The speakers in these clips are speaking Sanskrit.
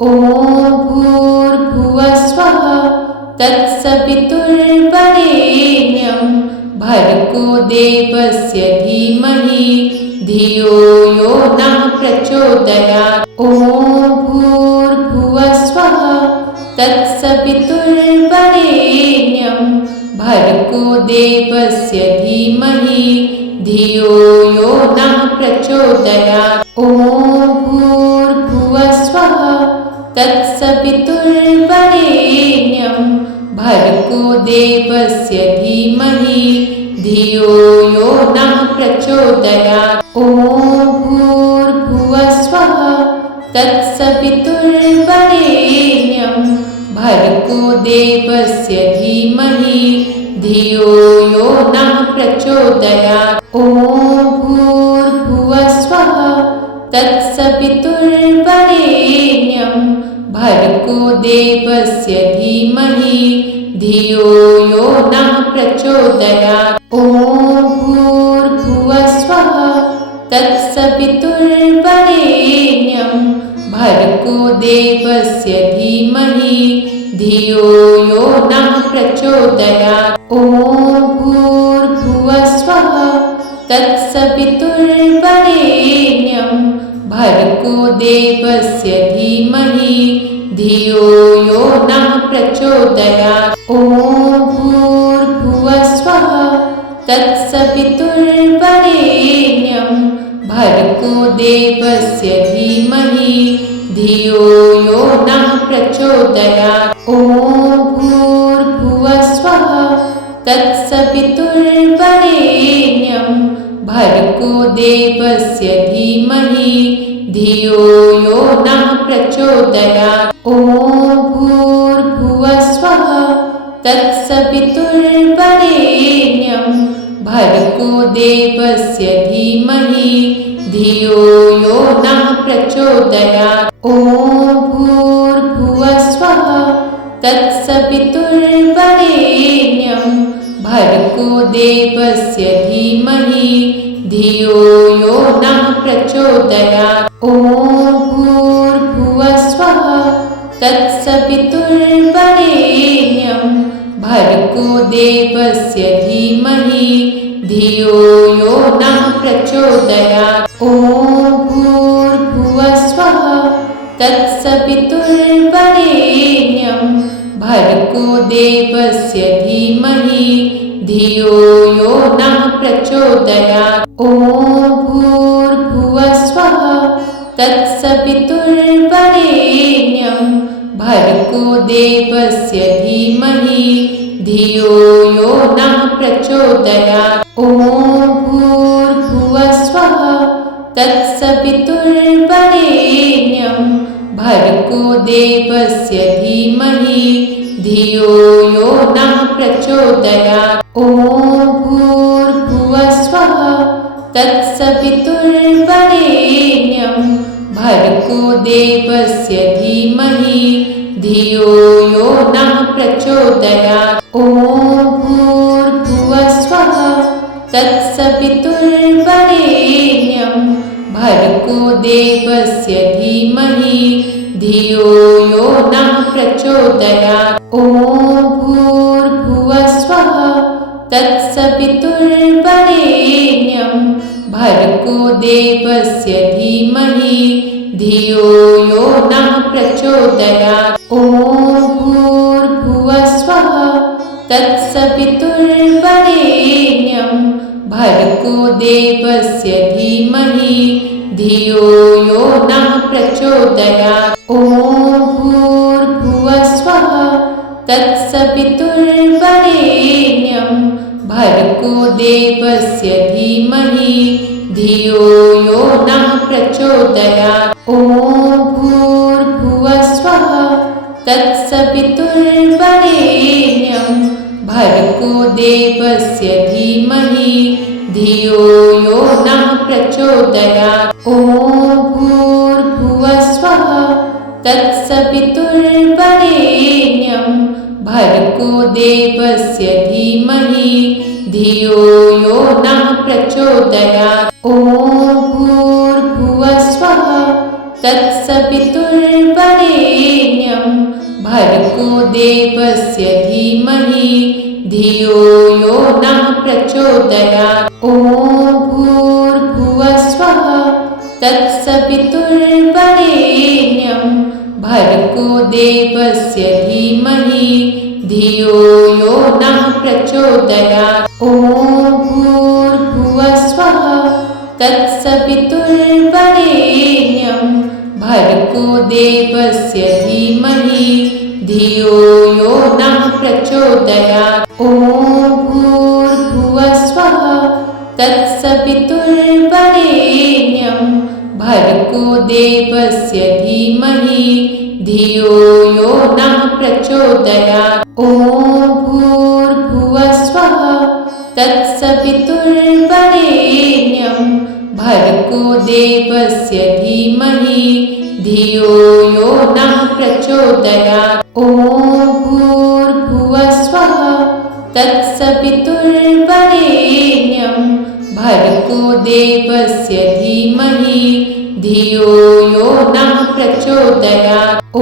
ॐ भूर्भुवस्वः तत्सवितुर्वरेण्यं भर्गो देवस्य धीमहि धियो यो नः प्रचोदयात्। ॐ भूर्भुवस्वः तत्सवितुर्वरेण्यं भर्गो देवस्य धीमहि धियो यो नः प्रचोदयात्। ॐ भूर्भुवस्वः तत्सवितुर्वरेण्यं भर्गो देवस्य धीमहि धियो यो नः प्रचोदयात्। ॐ भूर्भुवस्वः तत्सवितुर्वरेण्यं भर्गो देवस्य धीमहि धियो यो नः प्रचोदयात्। ॐ भूर्भुवस्वः तत्सवितुर्वरेण्यं भर्गो देवस्य धीमहि धियो यो नः प्रचोदयात्। ॐ भूर्भुवस्वः तत्सवितुर्वरेण्यं भर्गो देवस्य धीमहि धियो यो नः प्रचोदयात्। ॐ भूर्भुवस्वः तत्सवितुर्वरेण्यं भर्गो देवस्य धीमहि धियो यो नः प्रचोदयात्। ॐ भूर्भुवस्वः तत्सवितुर्वरेण्यं भर्गो देवस्य धीमहि धियो यो नः प्रचोदयात्। ॐ भूर्भुवस्वः तत्सवितुर्वरेण्यं भर्गो देवस्य धीमहि धियो यो नः प्रचोदयात्। ॐ भूर्भुवस्वः तत्सवितुर्वरेण्यं भर्गो देवस्य धीमहि धियो यो नः प्रचोदयात्। ॐ भूर्भुवस्वः तत्सवितुर्वरेण्यं भर्गो देवस्य धीमहि धियो यो नः प्रचोदयात्। ॐ भूर्भुवस्वः तत्सवितुर्वरेण्यं भर्गो देवस्य धीमहि धियो यो नः प्रचोदयात्। ॐ भूर्भुवस्वः तत्सवितुर्वरेण्यं भर्गो देवस्य धीमहि धियो यो नः प्रचोदयात्। ॐ भूर्भुवस्वः तत्सवितुर्वरेण्यं भर्गो देवस्य धीमहि धियो यो नः प्रचोदयात्। ॐ भूर्भुवस्वः तत्सवितुर्वरेण्यं भर्गो देवस्य धीमहि धियो यो नः प्रचोदयात्। ॐ भूर्भुवस्वः तत्सवितुर्वरेण्यं भर्गो देवस्य धीमहि धियो यो नः प्रचोदयात्। ॐ भूर्भुवस्वः तत्सवितुर्वरेण्यं भर्गो देवस्य धीमहि धियो यो नः प्रचोदयात्। ॐ भूर्भुवस्वः तत्सवितुर्वरेण्यं भर्गो देवस्य धीमहि धियो यो नः प्रचोदयात्। ॐ भूर्भुवस्वः तत्सवितुर्वरेण्यं भर्गो देवस्य धीमहि धियो यो नः प्रचोदयात्। ॐ भूर्भुवस्वः तत्सवितुर्वरेण्यं भर्गो देवस्य धीमहि धियो यो नः प्रचोदयात्। ॐ भूर्भुवस्वः तत्सवितुर्वरेण्यं भर्गो देवस्य धीमहि धियो यो नः प्रचोदयात्। ॐ भूर्भुवस्वः तत्सवितुर्वरेण्यं भर्गो देवस्य धीमहि धियो यो नः प्रचोदयात्। ॐ भूर्भुवस्वः तत्सवितुर्वरेण्यं भर्गो देवस्य धीमहि धियो यो नः प्रचोदयात्। ॐ भूर्भुवस्वः तत्सवितुर्वरेण्यं भर्गो देवस्य धीमहि धियो यो नः प्रचोदयात्। ॐ भूर्भुवस्वः तत्सवितुर्वरेण्यं भर्गो देवस्य धीमहि धियो यो नः प्रचोदयात्। ॐ भूर्भुवस्वः तत्सवितुर्वरेण्यं भर्गो देवस्य धीमहि धियो यो नः प्रचोदयात्। ॐ भूर्भुवस्वः तत्सवितुर्वरेण्यं भर्गो देवस्य धीमहि धियो यो नः प्रचोदयात्। ॐ भूर्भुवस्वः तत्सवितुर्वरेण्यं भर्गो देवस्य धीमहि धियो यो नः प्रचोदयात्। ॐ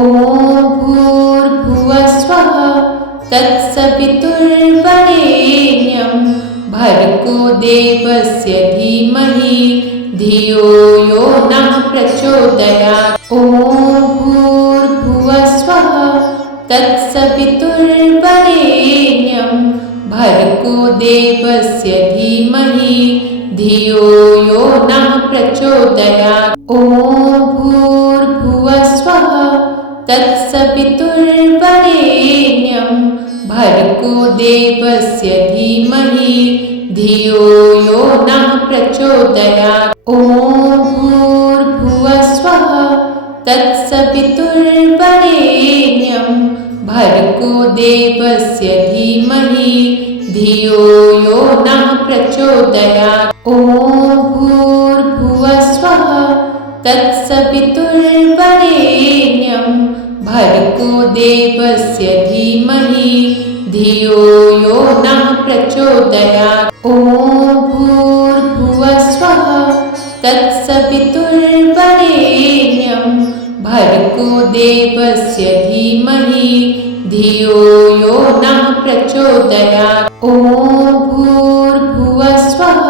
भूर्भुवस्वः तत्सवितुर्वरेण्यं भर्गो देवस्य धीमहि धियो यो नः प्रचोदयात्। ॐ भूर्भुवस्वः तत्सवितुर्वरेण्यं भर्गो देवस्य धीमहि धियो यो नः प्रचोदयात्। ॐ भूर्भुवस्वः तत्सवितुर्वरेण्यं भर्गो देवस्य धीमहि धियो यो नः प्रचोदयात्। ॐ भूर्भुवस्वः तत्सवितुर्वरेण्यं भर्गो देवस्य धीमहि धियो यो नः प्रचोदयात्। ॐ भूर्भुवस्वः तत्सवितुर्वरेण्यं भर्गो देवस्य धीमहि धियो यो नः प्रचोदयात्। ॐ भूर्भुवस्वः तत्सवितुर्वरेण्यं भर्गो देवस्य धीमहि धियो यो नः प्रचोदयात्। ॐ भूर्भुवस्वः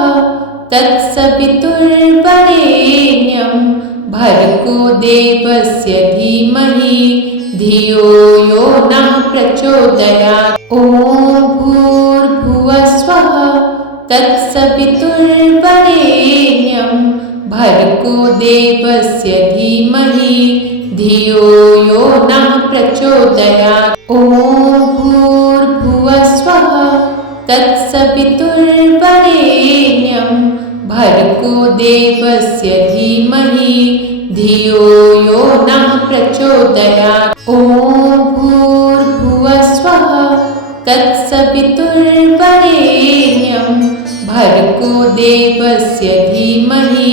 तत्सवितुर्वरेण्यं भर्गो देवस्य धीमहि धियो यो नः प्रचोदयात्। ॐ भूर्भुवस्वः तत्सवितुर्वरेण्यं भर्गो देवस्य धीमहि धियो यो नः प्रचोदयात्। ॐ भूर्भुवस्वः तत्सवितुर्वरेण्यं भर्गो देवस्य धीमहि धियो यो नः प्रचोदयात्। ॐ भूर्भुवस्वः तत्सवितुर्वरेण्यं भर्गो देवस्य धीमहि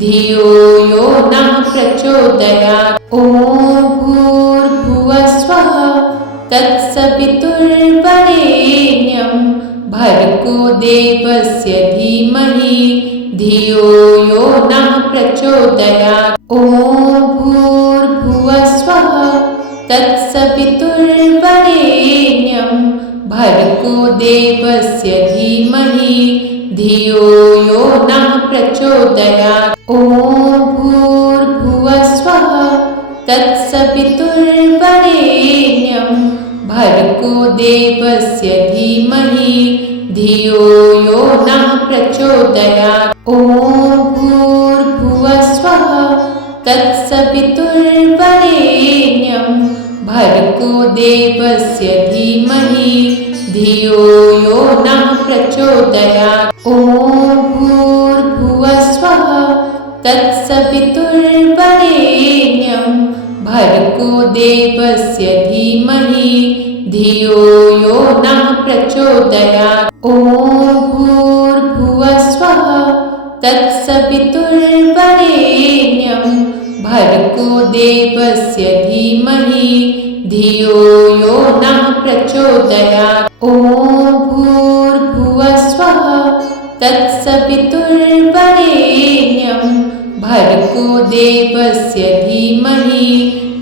धियो यो नः प्रचोदयात्। ॐ भूर्भुवस्वः तत्सवितुर्वरेण्यं भर्गो देवस्य धीमहि धियो यो नः प्रचोदयात्। ॐ भूर्भुवस्वः तत्सवितुर्वरेण्यं भर्गो देवस्य धीमहि धियो यो नः प्रचोदयात्। ॐ भूर्भुवस्वः तत्सवितुर्वरेण्यं भर्गो देवस्य धीमहि धियो यो नः प्रचोदयात्। ॐ भूर्भुवस्वः तत्सवितुर्वरेण्यं भर्गो देवस्य धीमहि धियो यो नः प्रचोदयात्। ॐ भूर्भुवस्वः तत्सवितुर्वरेण्यं भर्गो देवस्य धीमहि धियो यो नः प्रचोदयात्। ॐ भूर्भुवस्वः तत्सवितुर्वरेण्यं भर्गो देवस्य धीमहि धियो यो नः प्रचोदयात्। ॐ भूर्भुवस्वः तत्सवितुर्वरेण्यं भर्गो देवस्य धीमहि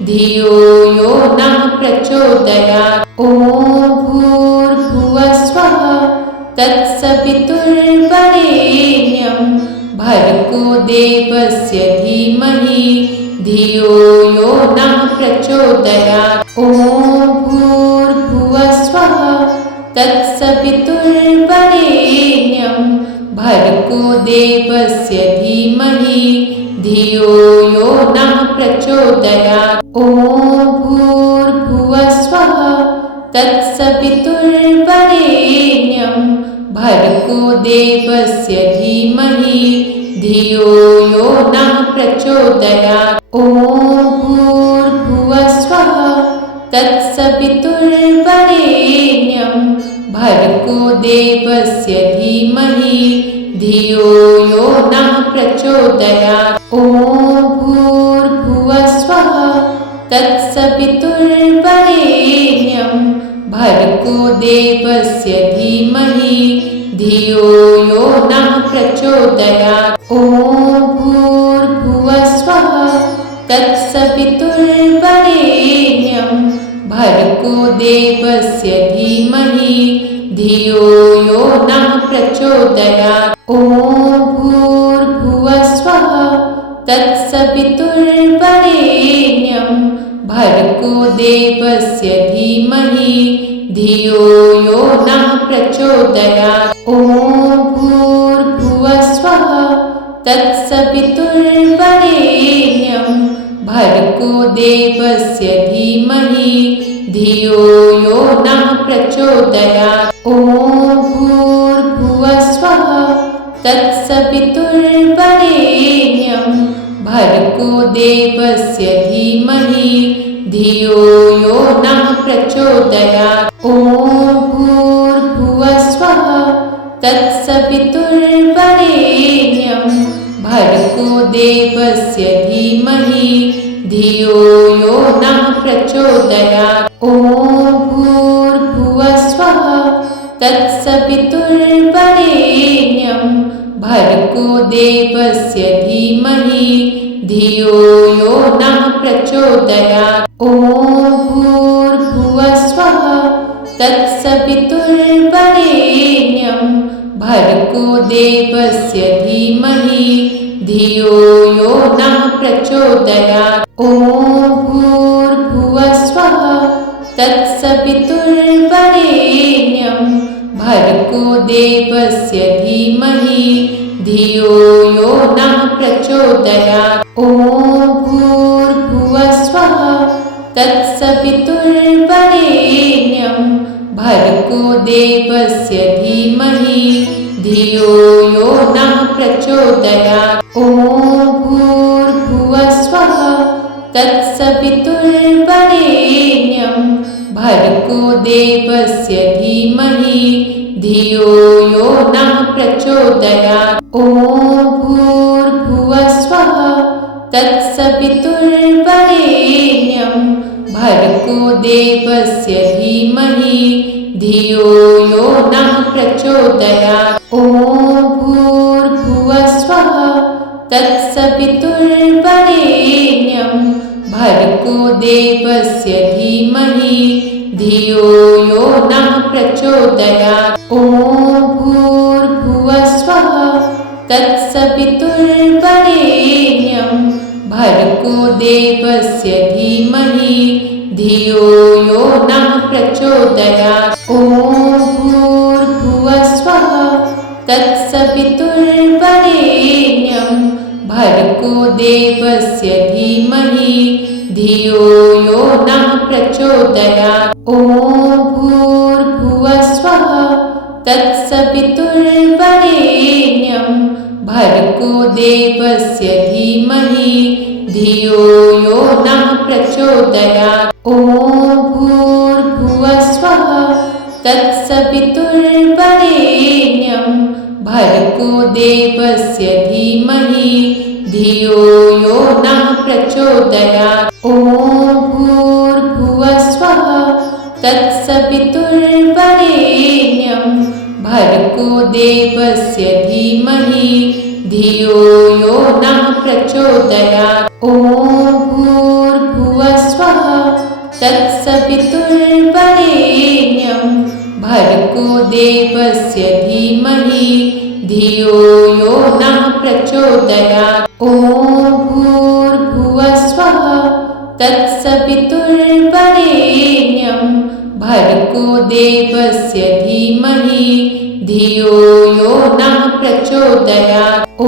धियो यो नः प्रचोदयात्। ॐ भूर्भुवस्वः तत्सवितुर्वरेण्यं भर्गो देवस्य धीमहि धियो यो नः प्रचोदयात्। ॐ भूर्भुवस्वः तत्सवितुर्वरेण्यं भर्गो देवस्य धीमहि धियो यो नः प्रचोदयात्। ॐ भूर्भुवस्वः तत्सवितुर्वरेण्यं भर्गो देवस्य धीमहि धियो यो नः प्रचोदयात्। ॐ भूर्भुवस्वः तत्सवितुर्वरेण्यं भर्गो देवस्य धीमहि धियो यो नः प्रचोदयात्। ॐ भूर्भुवस्वः तत्सवितुर्वरेण्यं भर्गो देवस्य धीमहि धियो यो नः प्रचोदयात्। ॐ भूर्भुवस्वः तत्सवितुर्वरेण्यं भर्गो देवस्य धीमहि धियो यो नः प्रचोदयात्। ॐ भूर्भुवस्वः तत्सवितुर्वरेण्यं भर्गो देवस्य धीमहि धियो यो नः प्रचोदयात्। ॐ भूर्भुवस्वः तत्सवितुर्वरेण्यं भर्गो देवस्य धीमहि धियो यो नः प्रचोदयात्। ॐ भूर्भुवस्वः तत्सवितुर्वरेण्यं भर्गो देवस्य धीमहि धियो यो नः प्रचोदयात्। ॐ भूर्भुवस्वः तत्सवितुर्वरेण्यं भर्गो देवस्य धीमहि धियो यो नः प्रचोदयात्। ॐ भूर्भुवस्वः तत्सवितुर्वरेण्यं भर्गो देवस्य धीमहि धियो यो नः प्रचोदयात्। ॐ भूर्भुवस्वः तत्सवितुर्वरेण्यं भर्गो देवस्य धीमहि धियो यो नः प्रचोदयात्। ॐ भूर्भुवस्वः तत्सवितुर्वरेण्यं भर्गो देवस्य धीमहि धियो यो नः प्रचोदयात्। ॐ भूर्भुवस्वः तत्सवितुर्वरेण्यं भर्गो देवस्य धीमहि धियो यो नः प्रचोदयात्। ॐ भूर्भुवस्वः तत्सवितुर्वरेण्यं भर्गो देवस्य धीमहि धियो यो नः प्रचोदयात्। ॐ भूर्भुवस्वः तत्सवितुर्वरेण्यं भर्गो देवस्य धीमहि धियो यो नः प्रचोदयात्। ॐ भूर्भुवस्वः तत्सवितुर्वरेण्यं भर्गो देवस्य धीमहि धियो यो नः प्रचोदयात्। ॐ भूर्भुवस्वः तत्सवितुर्वरेण्यं भर्गो देवस्य धीमहि धियो यो नः प्रचोदयात्। ॐ भूर्भुवस्वः तत्सवितुर्वरेण्यं भर्गो देवस्य धीमहि धियो यो नः प्रचोदयात्। ॐ भूर्भुवस्वः तत्सवितुर्वरेण्यं भर्गो देवस्य धीमहि धियो यो नः प्रचोदयात्। ॐ भूर्भुवस्वः तत्सवितुर्वरेण्यं भर्गो देवस्य धीमहि धियो यो नः प्रचोदयात्। ॐ भूर्भुवस्वः तत्सवितुर्वरेण्यं भर्गो देवस्य धीमहि धियो यो नः प्रचोदयात्। ॐ भूर्भुवस्वः तत्सवितुर्वरेण्यं भर्गो देवस्य धीमहि धियो यो नः प्रचोदयात्। ॐ भूर्भुवस्वः तत्सवितुर्वरेण्यं भर्गो देवस्य धीमहि धियो यो नः प्रचोदयात्। ॐ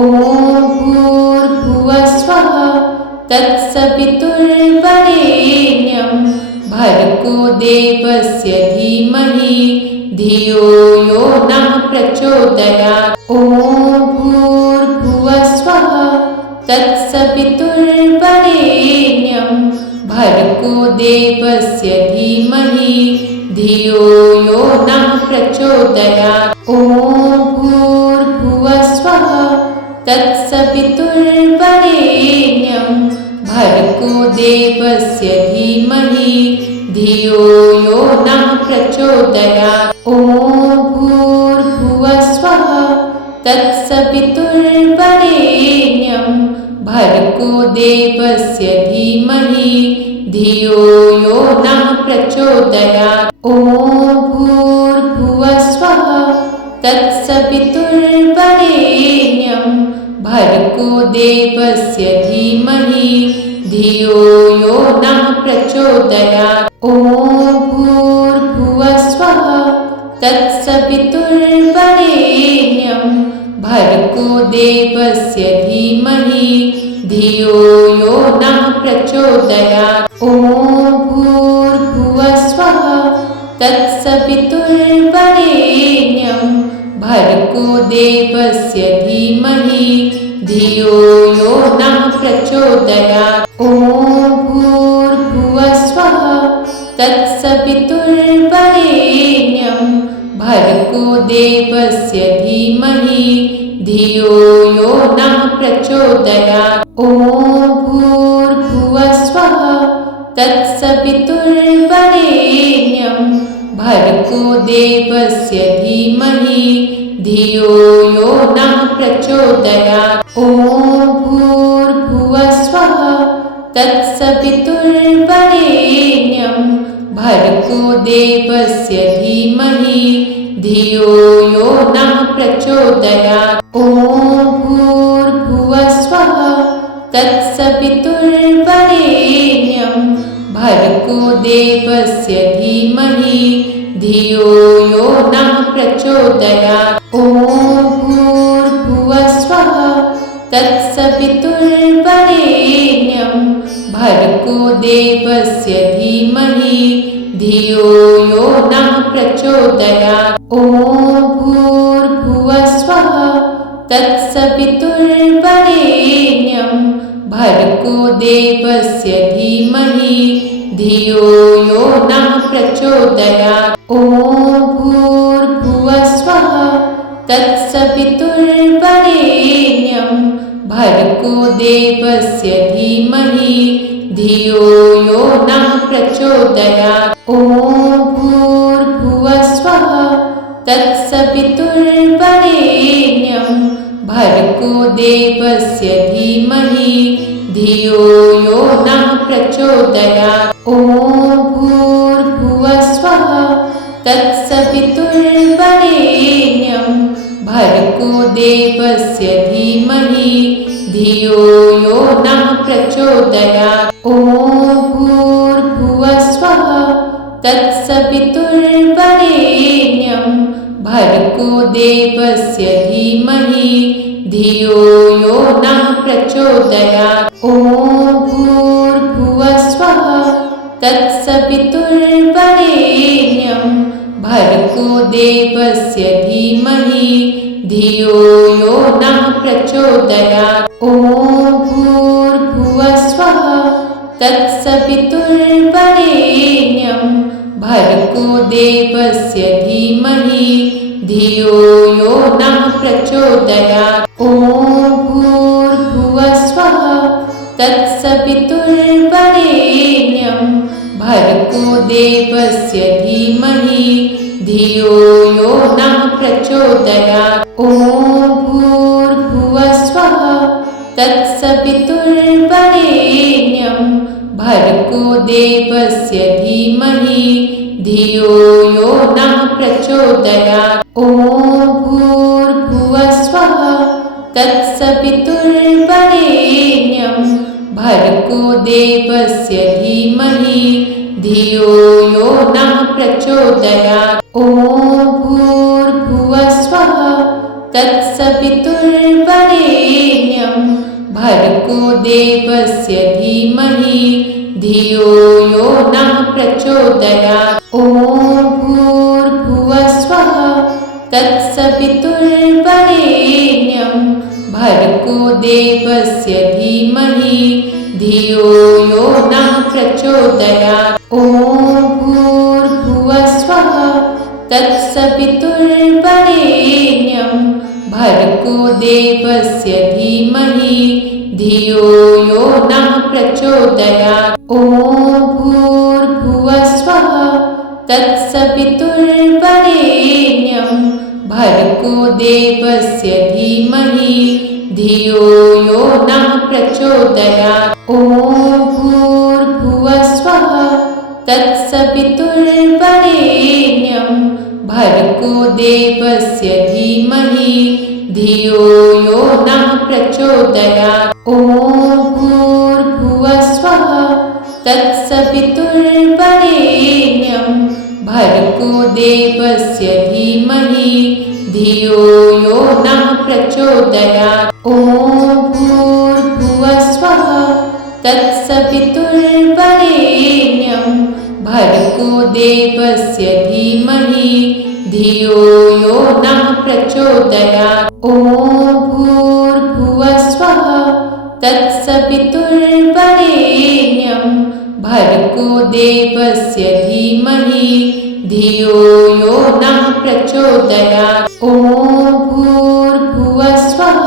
भूर्भुवस्वः तत्सवितुर्वरेण्यं भर्गो देवस्य धीमहि धियो यो नः प्रचोदयात्। ॐ भूर्भुवस्वः तत्सवितुर्वरेण्यं भर्गो देवस्य धीमहि धियो यो नः प्रचोदयात्। ॐ भूर्भुवस्वः तत्सवितुर्वरेण्यं भर्गो देवस्य धीमहि धियो यो नः प्रचोदयात्। ॐ भूर्भुवस्वः तत्सवितुर्वरेण्यं भर्गो देवस्य धीमहि धियो यो नः प्रचोदयात्। ॐ भूर्भुवस्वः तत्सवितुर्वरेण्यं भर्गो देवस्य धीमहि धियो यो नः प्रचोदयात्। ॐ भूर्भुवस्वः तत्सवितुर्वरेण्यं भर्गो देवस्य धीमहि धियो यो नः प्रचोदयात्। ॐ भूर्भुवस्वः तत्सवितुर्वरेण्यं भर्गो देवस्य धीमहि धियो यो नः प्रचोदयात्। ॐ भूर्भुवस्वः तत्सवितुर्वरेण्यं भर्गो देवस्य धीमहि धियो यो नः प्रचोदयात्। ॐ भूर्भुवस्वः तत्सवितुर्वरेण्यं भर्गो देवस्य धीमहि धियो यो नः प्रचोदयात्। ॐ भूर्भुवस्वः तत्सवितुर्वरेण्यं भर्गो देवस्य धीमहि धियो यो नः प्रचोदयात्। ॐ भूर्भुवस्वः तत्सवितुर्वरेण्यं भर्गो देवस्य धीमहि धियो यो नः प्रचोदयात्। ॐ भूर्भुवस्वः तत्सवितुर्वरेण्यं भर्गो देवस्य धीमहि धियो यो नः प्रचोदयात्। ॐ भूर्भुवस्वः तत्सवितुर्वरेण्यं भर्गो देवस्य धीमहि धियो यो नः प्रचोदयात्। ॐ भूर्भुवस्वः तत्सवितुर्वरेण्यं भर्गो देवस्य धीमहि धियो यो नः प्रचोदयात्। ॐ भूर्भुवस्वः तत्सवितुर्वरेण्यं भर्गो देवस्य धीमहि धियो यो नः प्रचोदयात्। ॐ भूर्भुवस्वः तत्सवितुर्वरेण्यं भर्गो देवस्य धीमहि धियो यो नः प्रचोदयात्। ॐ भूर्भुवस्वः तत्सवितुर्वरेण्यं भर्गो देवस्य धीमहि धियो यो नः प्रचोदयात्। ॐ भूर्भुवस्वः तत्सवितुर्वरेण्यं भर्गो देवस्य धीमहि धियो यो नः प्रचोदयात्। ॐ भूर्भुवस्वः तत्सवितुर्वरेण्यं भर्गो देवस्य धीमहि धियो यो नः प्रचोदयात्। ॐ भूर्भुवस्वः तत्सवितुर्वरेण्यं भर्गो देवस्य धीमहि धियो यो नः प्रचोदयात्। ॐ भूर्भुवस्वः तत्सवितुर्वरेण्यं भर्गो देवस्य धीमहि धियो यो नः प्रचोदयात्। ॐ भूर्भुवः स्वः तत्सवितुर्वरेण्यं भर्गो देवस्य धीमहि धियो यो नः प्रचोदयात्। ॐ भूर्भुवः स्वः तत्सवितुर्वरेण्यं भर्गो देवस्य धीमहि धियो यो नः प्रचोदयात्। ॐ भूर्भुवः स्वः तत्सवितुर्वरेण्यं भर्गो देवस्य धीमहि धियो यो नः प्रचोदयात्। ॐ भूर्भुवः स्वः तत्सवितुर्वरेण्यं भर्गो देवस्य धीमहि धियो यो नः प्रचोदयात्। ॐ भूर्भुवः स्वः तत्सवितुर्वरेण्यं भर्गो देवस्य धीमहि धियो यो नः प्रचोदयात्। ॐ भूर्भुवः स्वः तत्सवितुर्वरेण्यं भर्गो देवस्य धीमहि धियो यो नः प्रचोदयात्। ॐ भूर्भुवः स्वः तत्सवितुर्वरेण्यं भर्गो देवस्य धीमहि धियो यो नः प्रचोदयात्। ॐ भूर्भुवः स्वः तत्सवितुर्वरेण्यं भर्गो देवस्य धीमहि धियो यो नः प्रचोदयात्। ॐ भूर्भुवः स्वः तत्सवितुर्वरेण्यं भर्गो देवस्य धीमहि धियो यो नः प्रचोदयात्। ॐ भूर्भुवः स्वः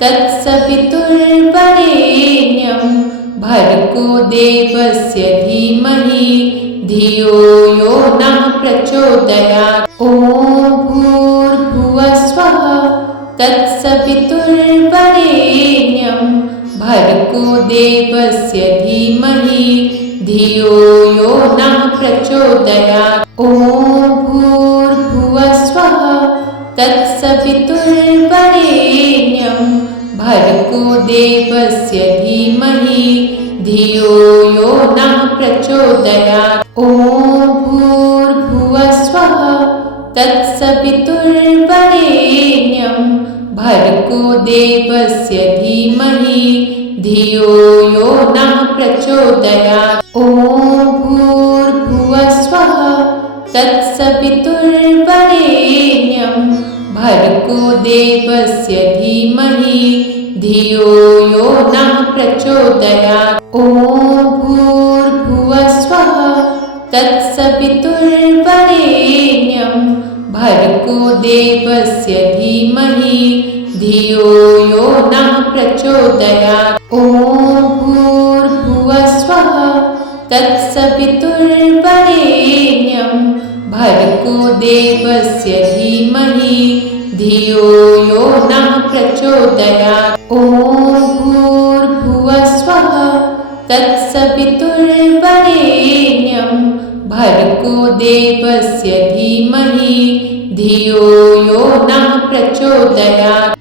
तत्सवितुर्वरेण्यं भर्गो देवस्य धीमहि धियो यो नः प्रचोदयात्। ॐ भूर्भुवः स्वः तत्सवितुर्वरेण्यं भर्गो देवस्य धीमहि धियो यो नः प्रचोदयात्। ॐ भूर्भुवः स्वः तत्सवितुर्वरेण्यं भर्गो देवस्य धीमहि धियो यो नः प्रचोदयात्। ॐ भूर्भुवः स्वः तत्सवितुर्वरेण्यं भर्गो देवस्य धीमहि धियो यो नः प्रचोदयात्। ॐ भूर्भुवः स्वः तत्सवितुर्वरेण्यं भर्गो देवस्य धीमहि धियो यो नः प्रचोदयात्। ॐ भूर्भुवः स्वः तत्सवितुर्वरेण्यं भर्गो देवस्य धीमहि धियो यो नः प्रचोदयात्। ॐ भूर्भुवः स्वः तत्सवितुर्वरेण्यं भर्गो देवस्य धीमहि धियो यो नः प्रचोदयात्। ॐ भूर्भुवः स्वः तत्सवितुर्वरेण्यं भर्गो देवस्य धीमहि धियो यो नः प्रचोदयात्।